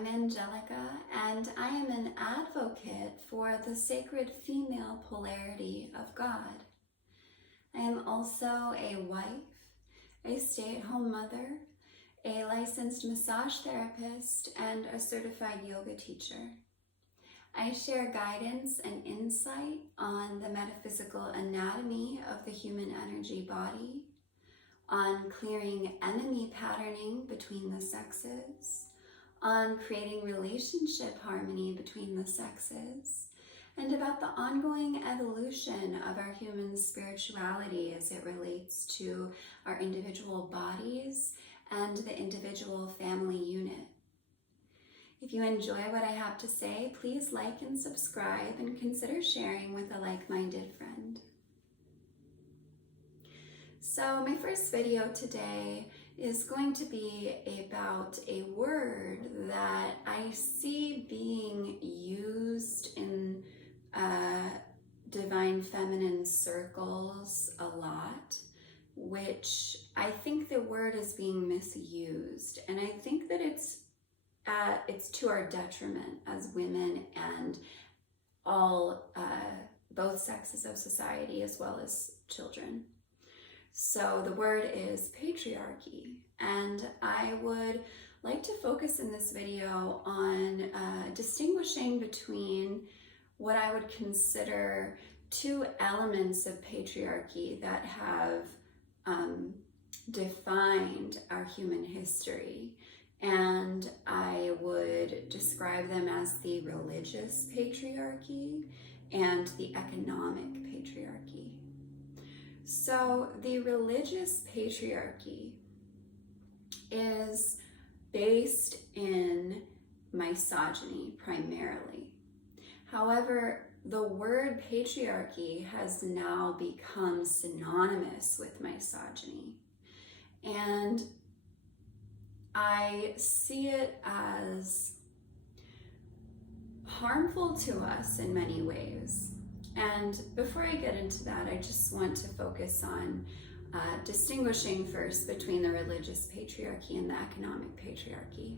I'm Angelica, and I am an advocate for the sacred female polarity of God. I am also a wife, a stay-at-home mother, a licensed massage therapist, and a certified yoga teacher. I share guidance and insight on the metaphysical anatomy of the human energy body, on clearing enemy patterning between the sexes, on creating relationship harmony between the sexes, and about the ongoing evolution of our human spirituality as it relates to our individual bodies and the individual family unit. If you enjoy what I have to say, please like and subscribe and consider sharing with a like-minded friend. So my first video today is going to be about a word that I see being used in divine feminine circles a lot, which I think the word is being misused, and I think that it's to our detriment as women and all both sexes of society as well as children. So the word is patriarchy, and I would like to focus in this video on distinguishing between what I would consider two elements of patriarchy that have defined our human history. And I would describe them as the religious patriarchy and the economic patriarchy. So the religious patriarchy is based in misogyny primarily. However, the word patriarchy has now become synonymous with misogyny. And I see it as harmful to us in many ways. And before I get into that, I just want to focus on distinguishing first between the religious patriarchy and the economic patriarchy.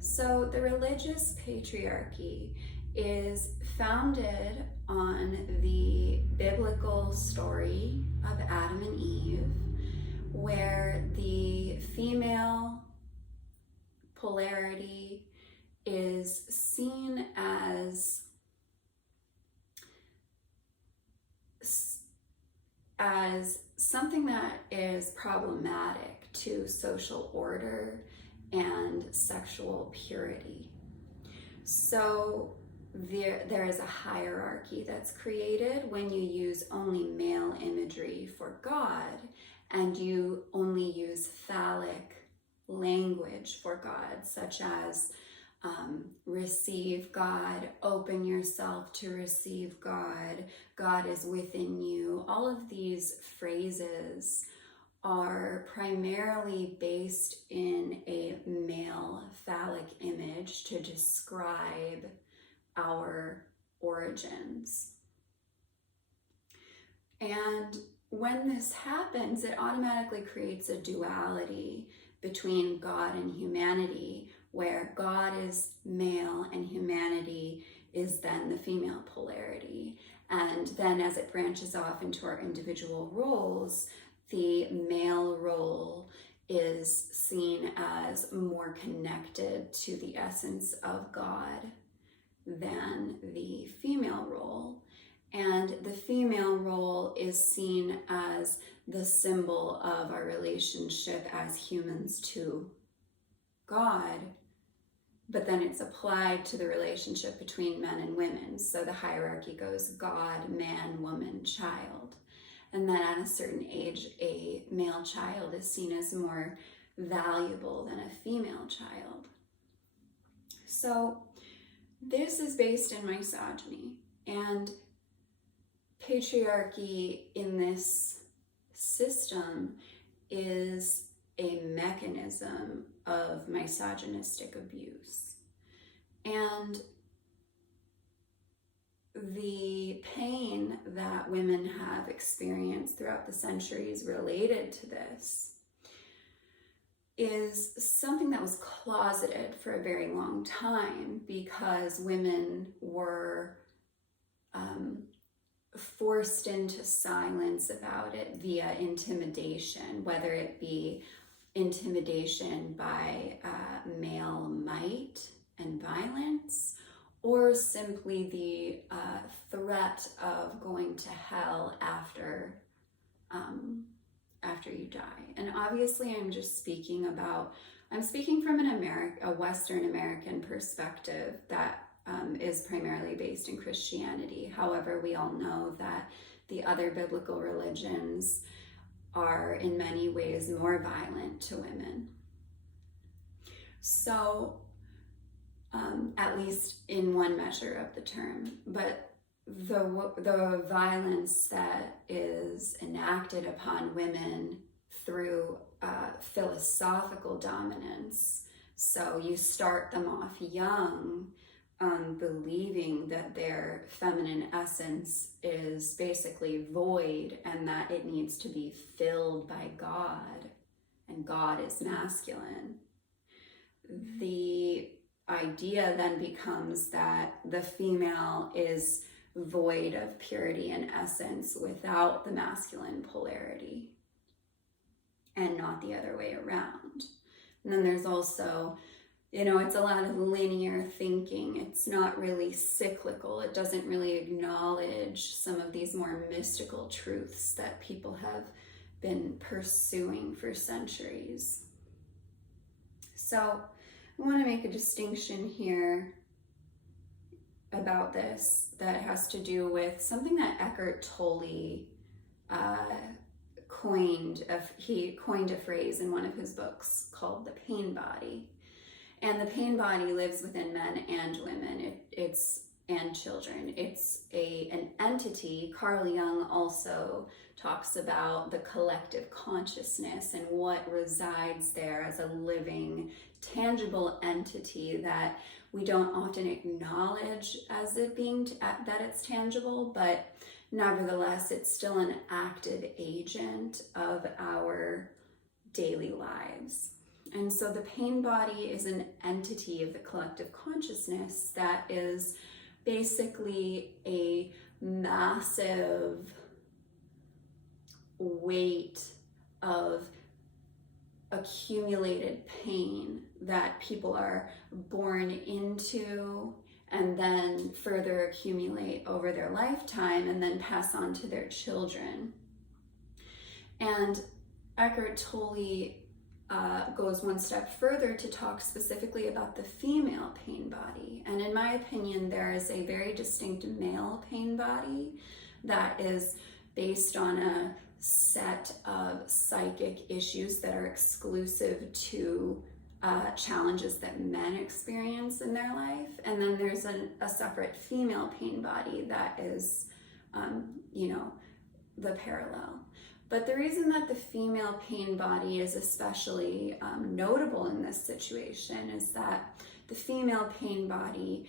So the religious patriarchy is founded on the biblical story of Adam and Eve, where the female polarity is seen as something that is problematic to social order and sexual purity. So there is a hierarchy that's created when you use only male imagery for God, and you only use phallic language for God, such as receive God, open yourself to receive God, God is within you. All of these phrases are primarily based in a male phallic image to describe our origins. And when this happens, it automatically creates a duality between God and humanity, where God is male and humanity is then the female polarity. And then as it branches off into our individual roles, the male role is seen as more connected to the essence of God than the female role. And the female role is seen as the symbol of our relationship as humans to God, but then it's applied to the relationship between men and women. So the hierarchy goes God, man, woman, child. And then at a certain age, a male child is seen as more valuable than a female child. So this is based in misogyny, and patriarchy in this system is a mechanism of misogynistic abuse. And the pain that women have experienced throughout the centuries related to this is something that was closeted for a very long time because women were forced into silence about it via intimidation, whether it be intimidation by male might and violence, or simply the threat of going to hell after you die. And obviously I'm speaking from a Western American perspective that is primarily based in Christianity. However, we all know that the other biblical religions are in many ways more violent to women. So, at least in one measure of the term, but the violence that is enacted upon women through philosophical dominance. So you start them off young, believing that their feminine essence is basically void and that it needs to be filled by God, and God is masculine. The idea then becomes that the female is void of purity and essence without the masculine polarity, and not the other way around. And then there's also, it's a lot of linear thinking. It's not really cyclical. It doesn't really acknowledge some of these more mystical truths that people have been pursuing for centuries. So I want to make a distinction here about this that has to do with something that Eckhart Tolle coined a phrase in one of his books called the pain body. And the pain body lives within men and women, and children. It's an entity. Carl Jung also talks about the collective consciousness and what resides there as a living, tangible entity that we don't often acknowledge as it being that it's tangible, but nevertheless, it's still an active agent of our daily lives. And so the pain body is an entity of the collective consciousness that is basically a massive weight of accumulated pain that people are born into and then further accumulate over their lifetime and then pass on to their children. And Eckhart Tolle goes one step further to talk specifically about the female pain body. And in my opinion, there is a very distinct male pain body that is based on a set of psychic issues that are exclusive to challenges that men experience in their life. And then there's a separate female pain body that is, the parallel. But the reason that the female pain body is especially notable in this situation is that the female pain body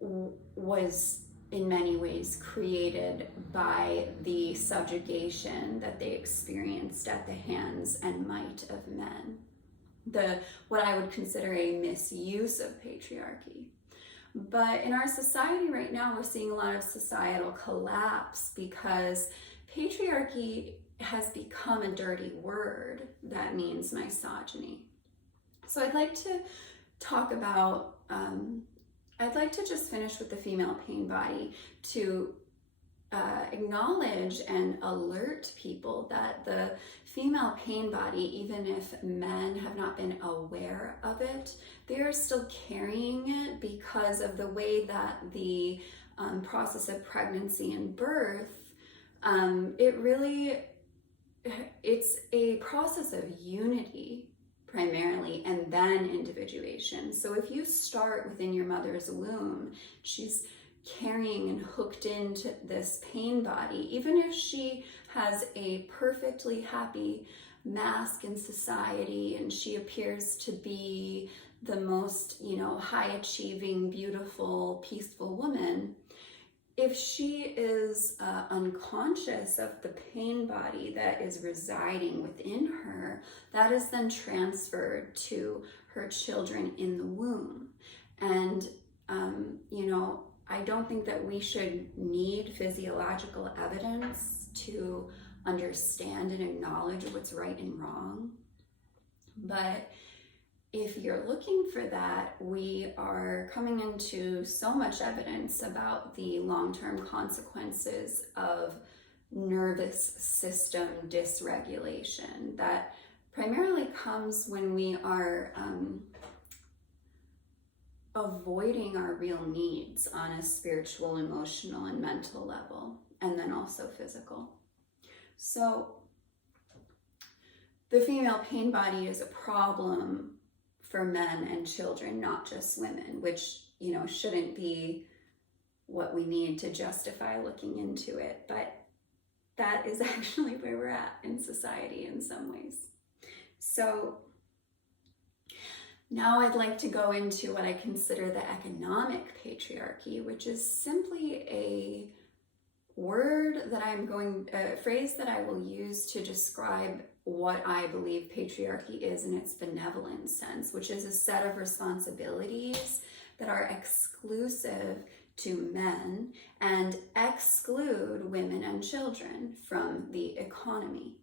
was in many ways created by the subjugation that they experienced at the hands and might of men. What I would consider a misuse of patriarchy. But in our society right now, we're seeing a lot of societal collapse because patriarchy has become a dirty word that means misogyny. So I'd like to talk about, I'd like to just finish with the female pain body to acknowledge and alert people that the female pain body, even if men have not been aware of it, they are still carrying it because of the way that the process of pregnancy and birth, it's a process of unity primarily, and then individuation. So if you start within your mother's womb, she's carrying and hooked into this pain body, even if she has a perfectly happy mask in society and she appears to be the most, high achieving, beautiful, peaceful woman. if she is unconscious of the pain body that is residing within her, that is then transferred to her children in the womb. And, I don't think that we should need physiological evidence to understand and acknowledge what's right and wrong. But if you're looking for that, we are coming into so much evidence about the long-term consequences of nervous system dysregulation that primarily comes when we are avoiding our real needs on a spiritual, emotional, and mental level, and then also physical. So the female pain body is a problem for men and children, not just women, which, shouldn't be what we need to justify looking into it. But that is actually where we're at in society in some ways. So now I'd like to go into what I consider the economic patriarchy, which is simply a phrase that I will use to describe what I believe patriarchy is in its benevolent sense, which is a set of responsibilities that are exclusive to men and exclude women and children from the economy.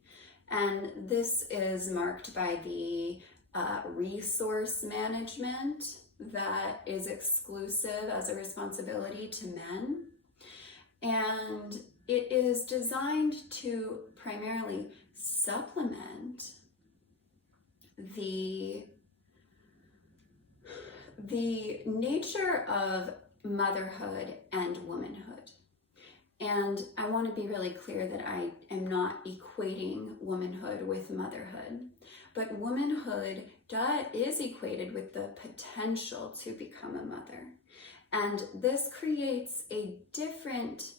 And this is marked by the resource management that is exclusive as a responsibility to men. And it is designed to primarily supplement the nature of motherhood and womanhood. And I want to be really clear that I am not equating womanhood with motherhood, but womanhood is equated with the potential to become a mother. And this creates a different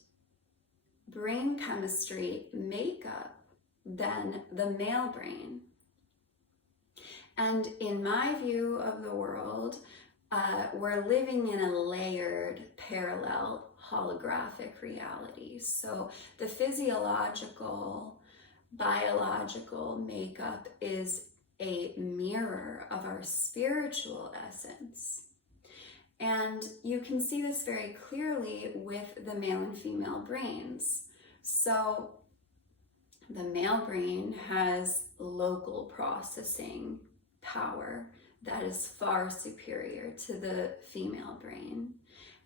brain chemistry makeup than the male brain. And in my view of the world, we're living in a layered, parallel, holographic reality. So the physiological, biological makeup is a mirror of our spiritual essence. And you can see this very clearly with the male and female brains. So the male brain has local processing power that is far superior to the female brain.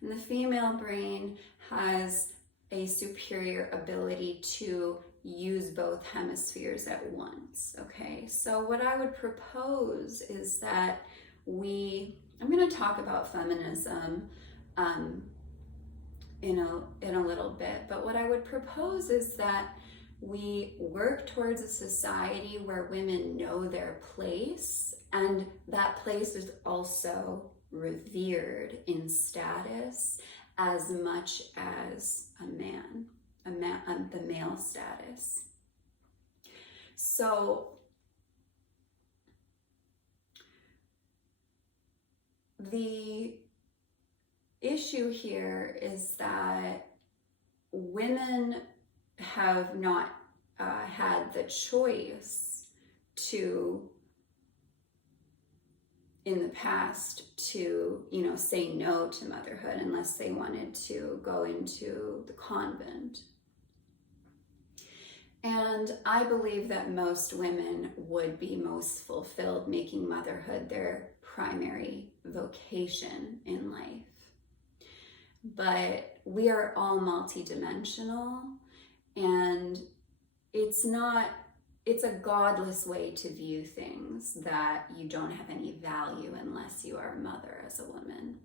And the female brain has a superior ability to use both hemispheres at once, okay? So what I would propose is that I'm going to talk about feminism in a little bit, but what I would propose is that we work towards a society where women know their place, and that place is also revered in status as much as the male status. So the issue here is that women have not had the choice in the past to, say no to motherhood unless they wanted to go into the convent. And I believe that most women would be most fulfilled making motherhood their primary vocation in life. But we are all multidimensional, and it's a godless way to view things, that you don't have any value unless you are a mother as a woman.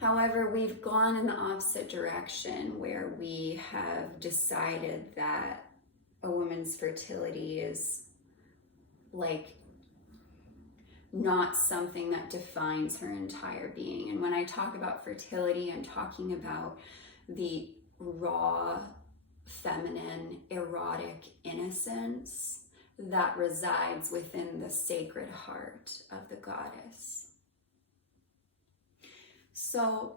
However, we've gone in the opposite direction, where we have decided that a woman's fertility is not something that defines her entire being. And when I talk about fertility, I'm talking about the raw, feminine, erotic innocence that resides within the sacred heart of the goddess. So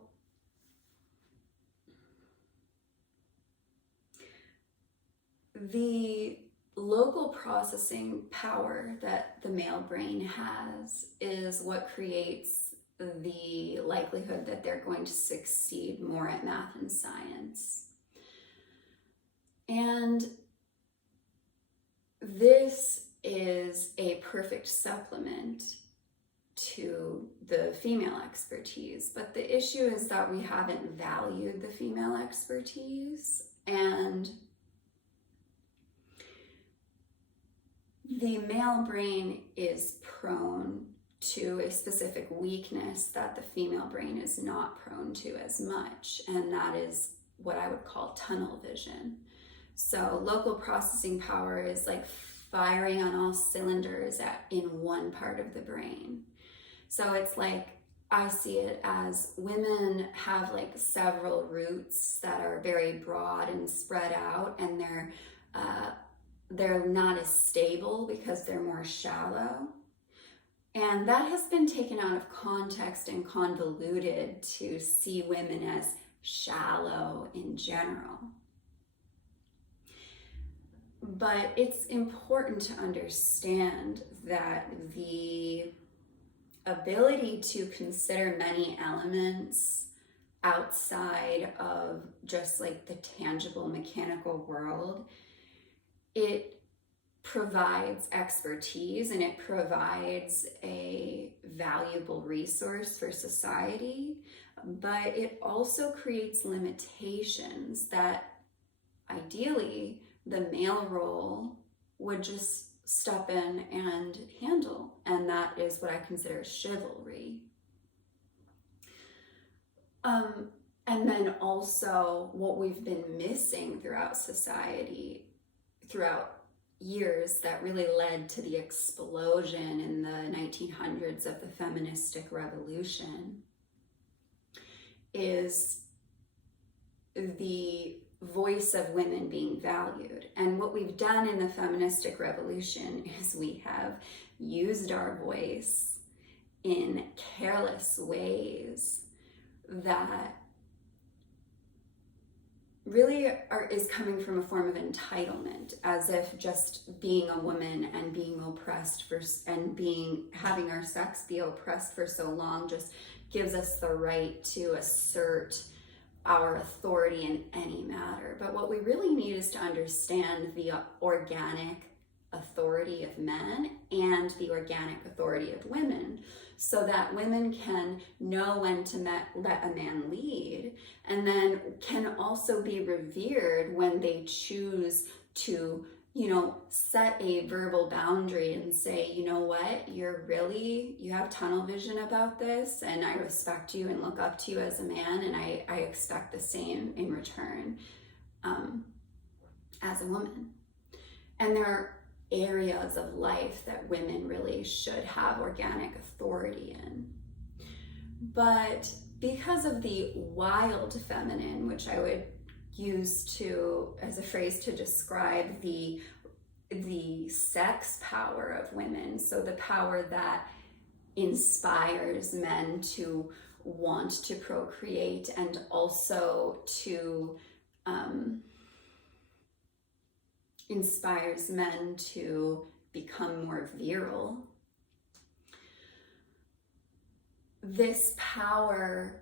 The local processing power that the male brain has is what creates the likelihood that they're going to succeed more at math and science. And this is a perfect supplement to the female expertise. But the issue is that we haven't valued the female expertise, and the male brain is prone to a specific weakness that the female brain is not prone to as much, and that is what I would call tunnel vision. So local processing power is like firing on all cylinders in one part of the brain. So it's like, I see it as women have like several roots that are very broad and spread out, and they're not as stable because they're more shallow. And that has been taken out of context and convoluted to see women as shallow in general. But it's important to understand that the ability to consider many elements outside of just like the tangible mechanical world, it provides expertise and it provides a valuable resource for society, but it also creates limitations that ideally the male role would just step in and handle, and that is what I consider chivalry. And then also what we've been missing throughout society, throughout years that really led to the explosion in the 1900s of the feministic revolution, is the voice of women being valued. And what we've done in the feministic revolution is we have used our voice in careless ways that really is coming from a form of entitlement, as if just being a woman and being oppressed having our sex be oppressed for so long just gives us the right to assert our authority in any matter. But what we really need is to understand the organic authority of men and the organic authority of women, so that women can know when to let a man lead, and then can also be revered when they choose to, set a verbal boundary and say, you know what, you have tunnel vision about this, and I respect you and look up to you as a man, and I expect the same in return as a woman. And there are areas of life that women really should have organic authority in. But because of the wild feminine, which I would use as a phrase to describe the sex power of women, so the power that inspires men to want to procreate and also to inspires men to become more virile. This power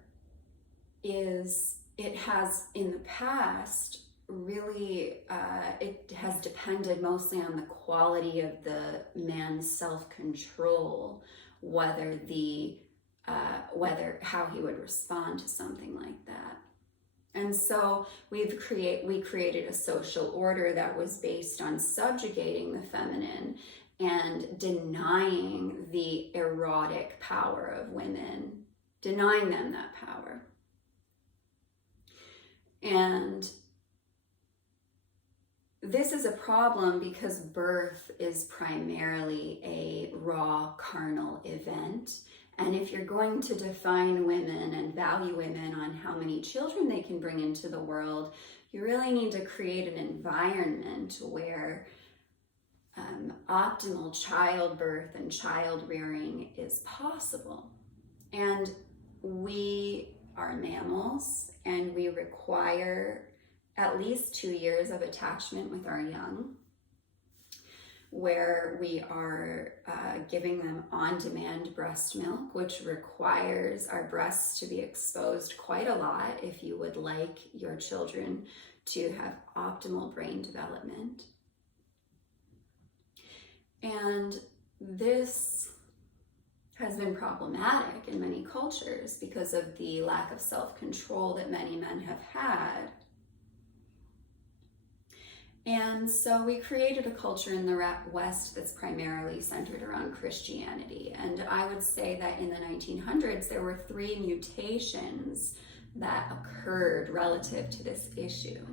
it has in the past really, it has depended mostly on the quality of the man's self-control, how he would respond to something like that. And so we created a social order that was based on subjugating the feminine and denying the erotic power of women, denying them that power. And this is a problem because birth is primarily a raw carnal event. And if you're going to define women and value women on how many children they can bring into the world, you really need to create an environment where optimal childbirth and child rearing is possible. And we are mammals, and we require at least 2 years of attachment with our young, where we are giving them on-demand breast milk, which requires our breasts to be exposed quite a lot if you would like your children to have optimal brain development. And this has been problematic in many cultures because of the lack of self-control that many men have had. And so we created a culture in the West that's primarily centered around Christianity. And I would say that in the 1900s, there were 3 mutations that occurred relative to this issue.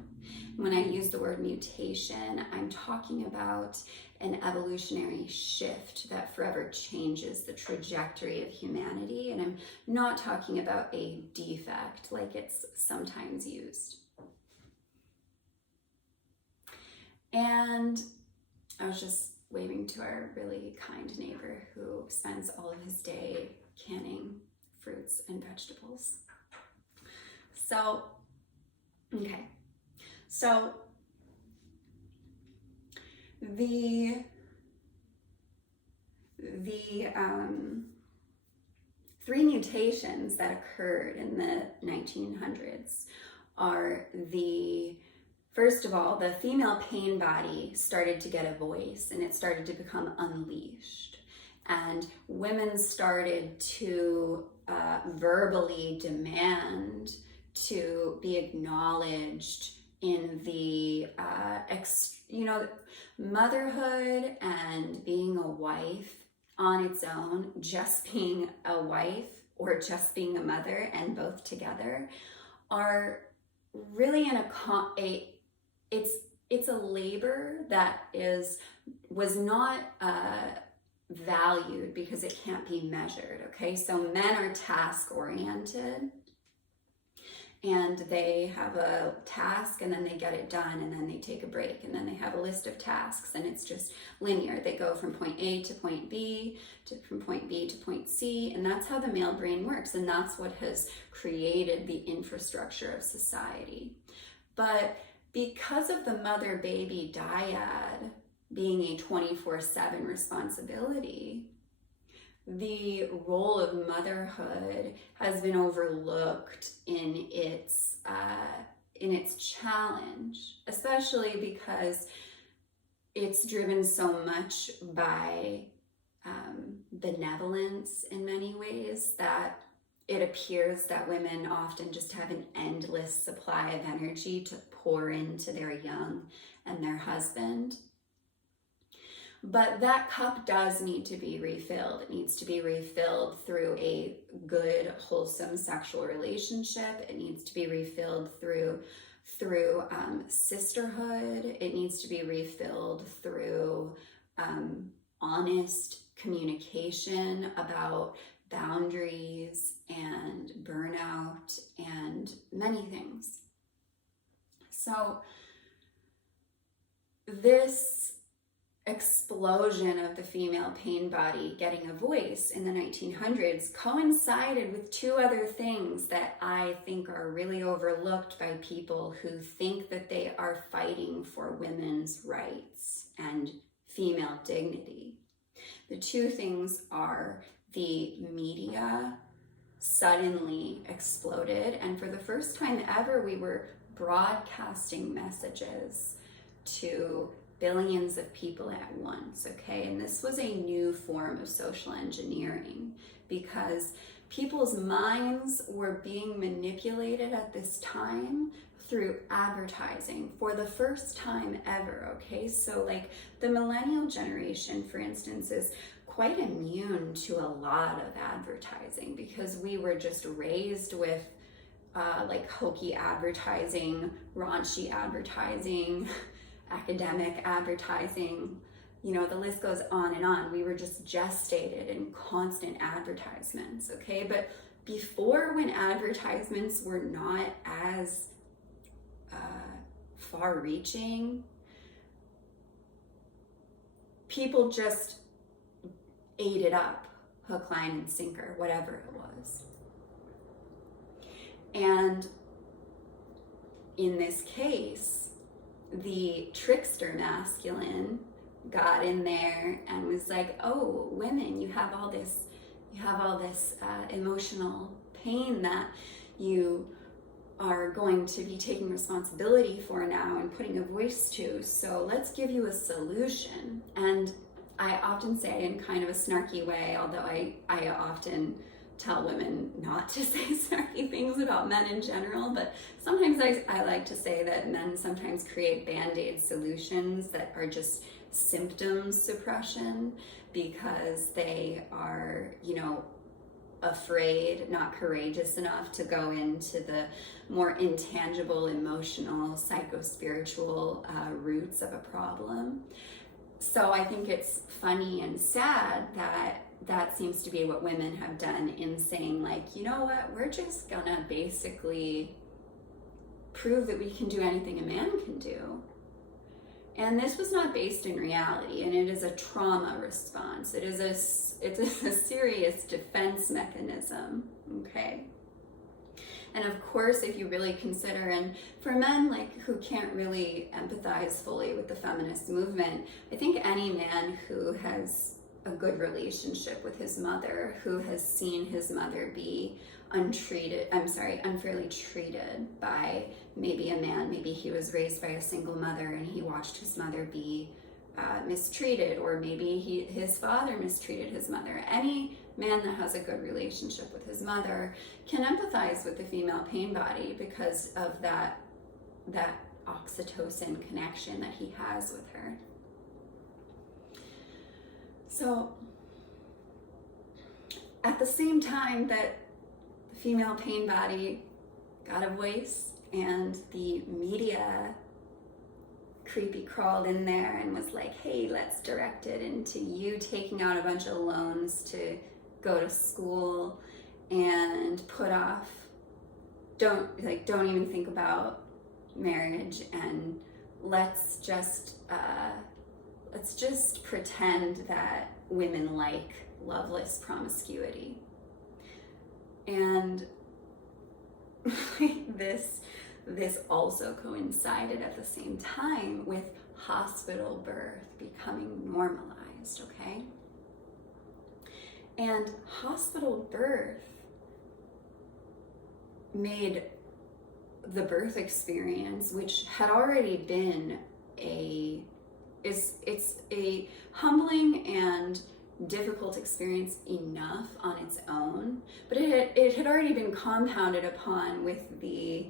When I use the word mutation, I'm talking about an evolutionary shift that forever changes the trajectory of humanity. And I'm not talking about a defect like it's sometimes used. And I was just waving to our really kind neighbor who spends all of his day canning fruits and vegetables. So, okay. So, the 3 mutations that occurred in the 1900s are first of all, the female pain body started to get a voice and it started to become unleashed. And women started to verbally demand to be acknowledged in the, motherhood and being a wife on its own, just being a wife or just being a mother and both together are really it's a labor that was not valued because it can't be measured, okay? So men are task-oriented and they have a task and then they get it done and then they take a break and then they have a list of tasks and it's just linear. They go from point A to point B, from point B to point C, and that's how the male brain works, and that's what has created the infrastructure of society. But because of the mother-baby dyad being a 24/7 responsibility, the role of motherhood has been overlooked in its challenge, especially because it's driven so much by benevolence in many ways that it appears that women often just have an endless supply of energy to pour into their young and their husband. But that cup does need to be refilled. It needs to be refilled through a good, wholesome sexual relationship. It needs to be refilled through sisterhood. It needs to be refilled through honest communication about boundaries and burnout and many things. So this explosion of the female pain body getting a voice in the 1900s coincided with 2 other things that I think are really overlooked by people who think that they are fighting for women's rights and female dignity. The 2 things are the media suddenly exploded, and for the first time ever, we were broadcasting messages to billions of people at once, okay? And this was a new form of social engineering because people's minds were being manipulated at this time through advertising for the first time ever, okay? So like the millennial generation, for instance, is quite immune to a lot of advertising because we were just raised with like hokey advertising, raunchy advertising, academic advertising, the list goes on and on. We were just gestated in constant advertisements, okay? But before, when advertisements were not as far-reaching, people just ate it up, hook, line, and sinker, whatever it was. And in this case, the trickster masculine got in there and was like, oh, women, you have all this emotional pain that you are going to be taking responsibility for now and putting a voice to, so let's give you a solution. And I often say, in kind of a snarky way, although I often tell women not to say snarky things about men in general, but sometimes I like to say that men sometimes create band-aid solutions that are just symptom suppression because they are, afraid, not courageous enough to go into the more intangible, emotional, psychospiritual roots of a problem. So I think it's funny and sad that seems to be what women have done in saying, like, you know what, we're just gonna basically prove that we can do anything a man can do. And this was not based in reality, and it is a trauma response. It's a serious defense mechanism, okay? And of course, if you really consider, and for men who can't really empathize fully with the feminist movement, I think any man who has a good relationship with his mother, who has seen his mother be unfairly treated by maybe a man, maybe he was raised by a single mother and he watched his mother be mistreated, or maybe his father mistreated his mother. Any man that has a good relationship with his mother can empathize with the female pain body because of that oxytocin connection that he has with her. So at the same time that the female pain body got a voice and the media creepy crawled in there and was like, hey, let's direct it into you taking out a bunch of loans to go to school and put off, don't even think about marriage, and let's just pretend that women like loveless promiscuity. And this also coincided at the same time with hospital birth becoming normalized, okay? And hospital birth made the birth experience, which had already been it's a humbling and difficult experience enough on its own, but it had already been compounded upon with the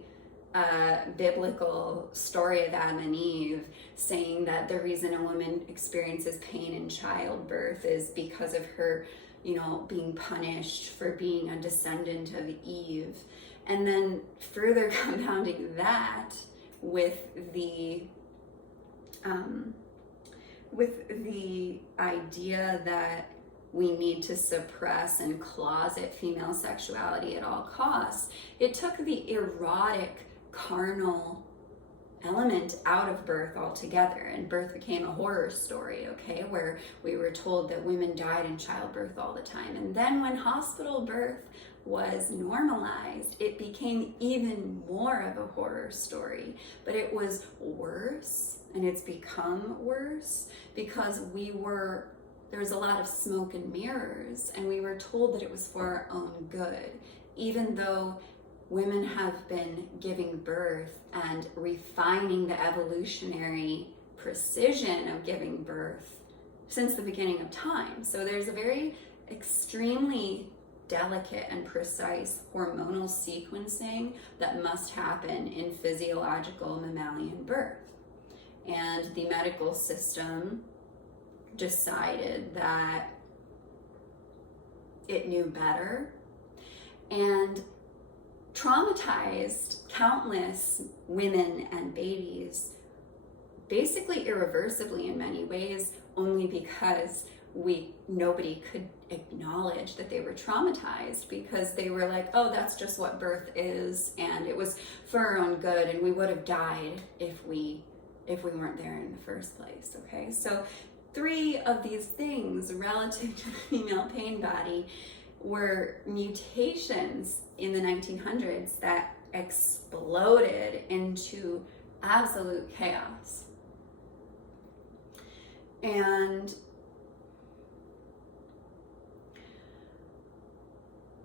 biblical story of Adam and Eve, saying that the reason a woman experiences pain in childbirth is because of her, being punished for being a descendant of Eve. And then further compounding that with the idea that we need to suppress and closet female sexuality at all costs, it took the erotic, carnal element out of birth altogether, and birth became a horror story, okay, where we were told that women died in childbirth all the time. And then when hospital birth was normalized, it became even more of a horror story. But it was worse, and it's become worse because there was a lot of smoke and mirrors, and we were told that it was for our own good, even though women have been giving birth and refining the evolutionary precision of giving birth since the beginning of time. So there's a very extremely delicate and precise hormonal sequencing that must happen in physiological mammalian birth. And the medical system decided that it knew better and traumatized countless women and babies, basically irreversibly in many ways, only because nobody could acknowledge that they were traumatized, because they were like, oh, that's just what birth is, and it was for our own good, and we would have died if we weren't there in the first place, okay? So 3 of these things relative to the female pain body were mutations in the 1900s that exploded into absolute chaos. And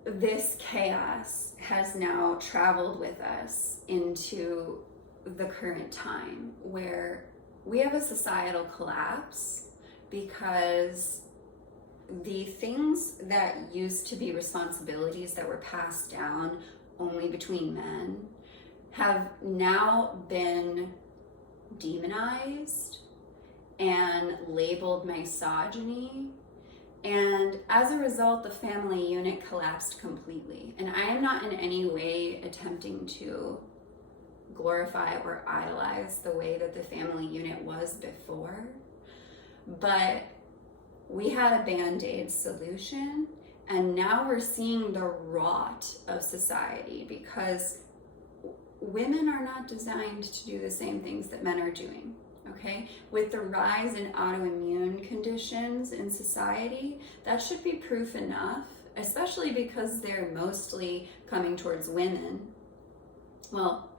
this chaos has now traveled with us into the current time, where we have a societal collapse because the things that used to be responsibilities that were passed down only between men have now been demonized and labeled misogyny. And as a result, the family unit collapsed completely. And I am not in any way attempting to glorify or idolize the way that the family unit was before, but we had a Band-Aid solution, and now we're seeing the rot of society because women are not designed to do the same things that men are doing. Okay, with the rise in autoimmune conditions in society, that should be proof enough, especially because they're mostly coming towards women. Well,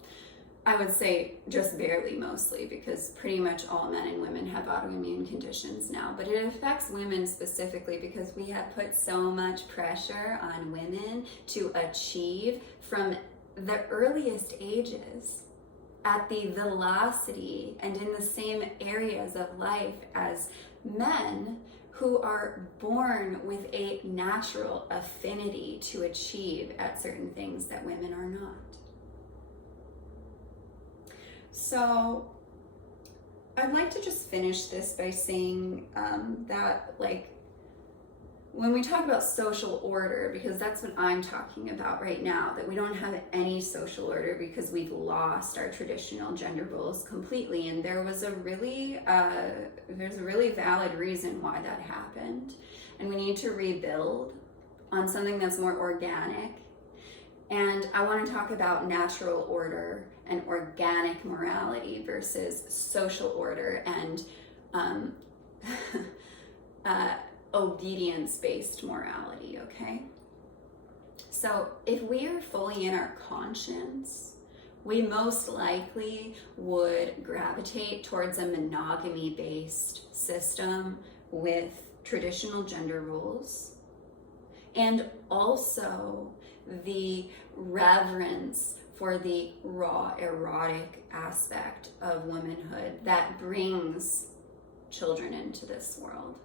I would say just barely mostly, because pretty much all men and women have autoimmune conditions now, but it affects women specifically because we have put so much pressure on women to achieve from the earliest ages at the velocity and in the same areas of life as men who are born with a natural affinity to achieve at certain things that women are not. So I'd like to just finish this by saying that, like, when we talk about social order, because that's what I'm talking about right now, that we don't have any social order because we've lost our traditional gender roles completely. And there was there's a really valid reason why that happened. And we need to rebuild on something that's more organic. And I want to talk about natural order and organic morality versus social order and obedience-based morality, okay? So if we are fully in our conscience, we most likely would gravitate towards a monogamy-based system with traditional gender roles, and also the reverence for the raw erotic aspect of womanhood that brings children into this world.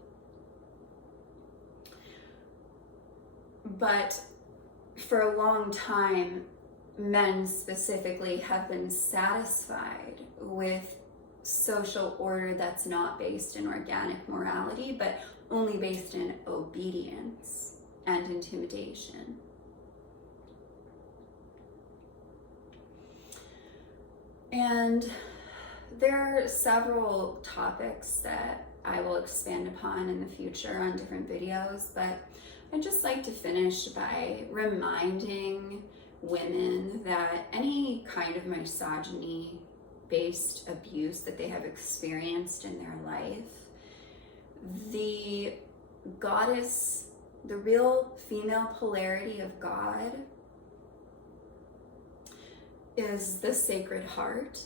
But for a long time, men specifically have been satisfied with social order that's not based in organic morality, but only based in obedience and intimidation. And there are several topics that I will expand upon in the future on different videos, but I'd just like to finish by reminding women that any kind of misogyny-based abuse that they have experienced in their life, the goddess, the real female polarity of God is the Sacred Heart,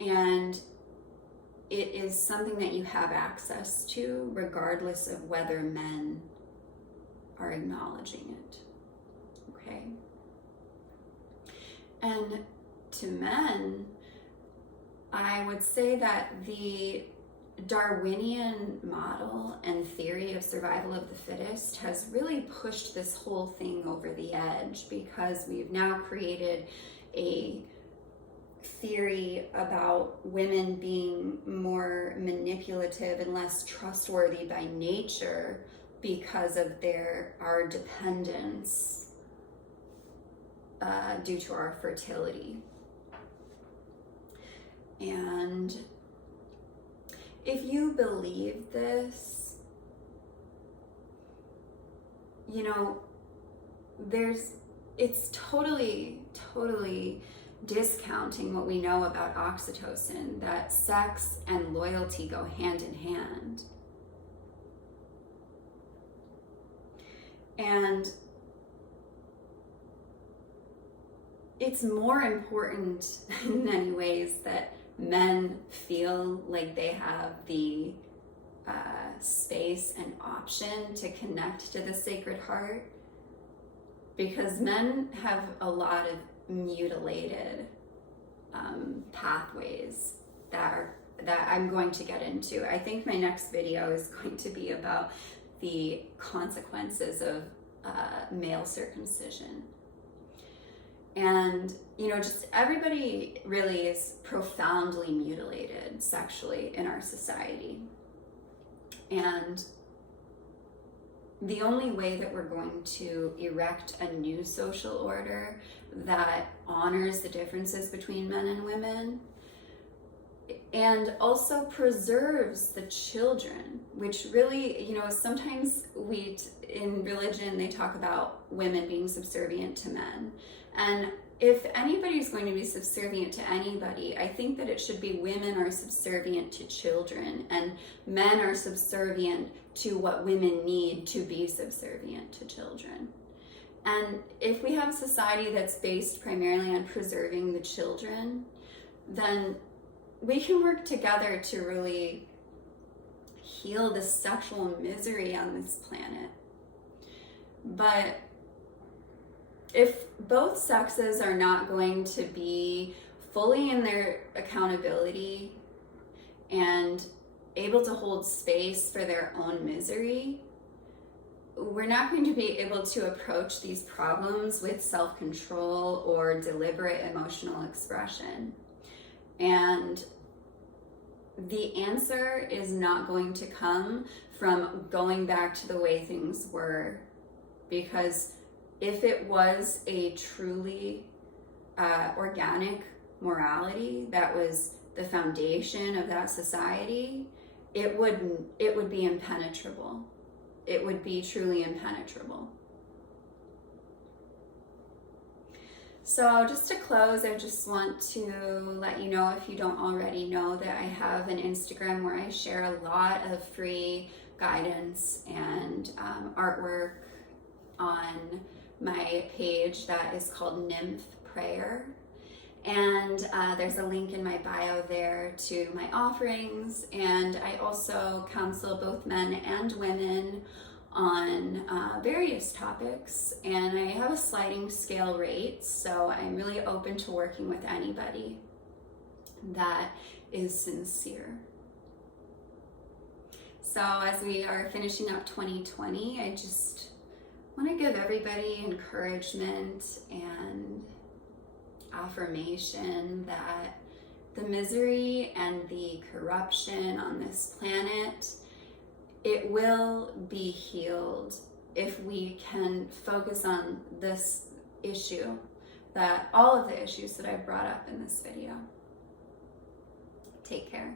and it is something that you have access to regardless of whether men are acknowledging it, okay? And to men, I would say that the Darwinian model and theory of survival of the fittest has really pushed this whole thing over the edge, because we've now created a theory about women being more manipulative and less trustworthy by nature because of our dependence due to our fertility. And if you believe this, you know, it's totally discounting what we know about oxytocin, that sex and loyalty go hand in hand. And it's more important in many ways that men feel like they have the space and option to connect to the Sacred Heart, because men have a lot of mutilated pathways that I'm going to get into. I think my next video is going to be about the consequences of male circumcision. And, you know, just everybody really is profoundly mutilated sexually in our society. And the only way that we're going to erect a new social order that honors the differences between men and women and also preserves the children, which really, you know, sometimes in religion, they talk about women being subservient to men. And if anybody's going to be subservient to anybody, I think that it should be women are subservient to children and men are subservient to what women need to be subservient to children. And if we have a society that's based primarily on preserving the children, then we can work together to really heal the sexual misery on this planet. But if both sexes are not going to be fully in their accountability and able to hold space for their own misery, we're not going to be able to approach these problems with self-control or deliberate emotional expression. And the answer is not going to come from going back to the way things were, because if it was a truly organic morality that was the foundation of that society, it would be impenetrable. It would be truly impenetrable. So just to close, I just want to let you know, if you don't already know, that I have an Instagram where I share a lot of free guidance and artwork on my page that is called Nymph Prayer. And there's a link in my bio there to my offerings. And I also counsel both men and women on various topics. And I have a sliding scale rate, so I'm really open to working with anybody that is sincere. So as we are finishing up 2020, I just want to give everybody encouragement and affirmation that the misery and the corruption on this planet, it will be healed if we can focus on this issue, that all of the issues that I brought up in this video. Take care.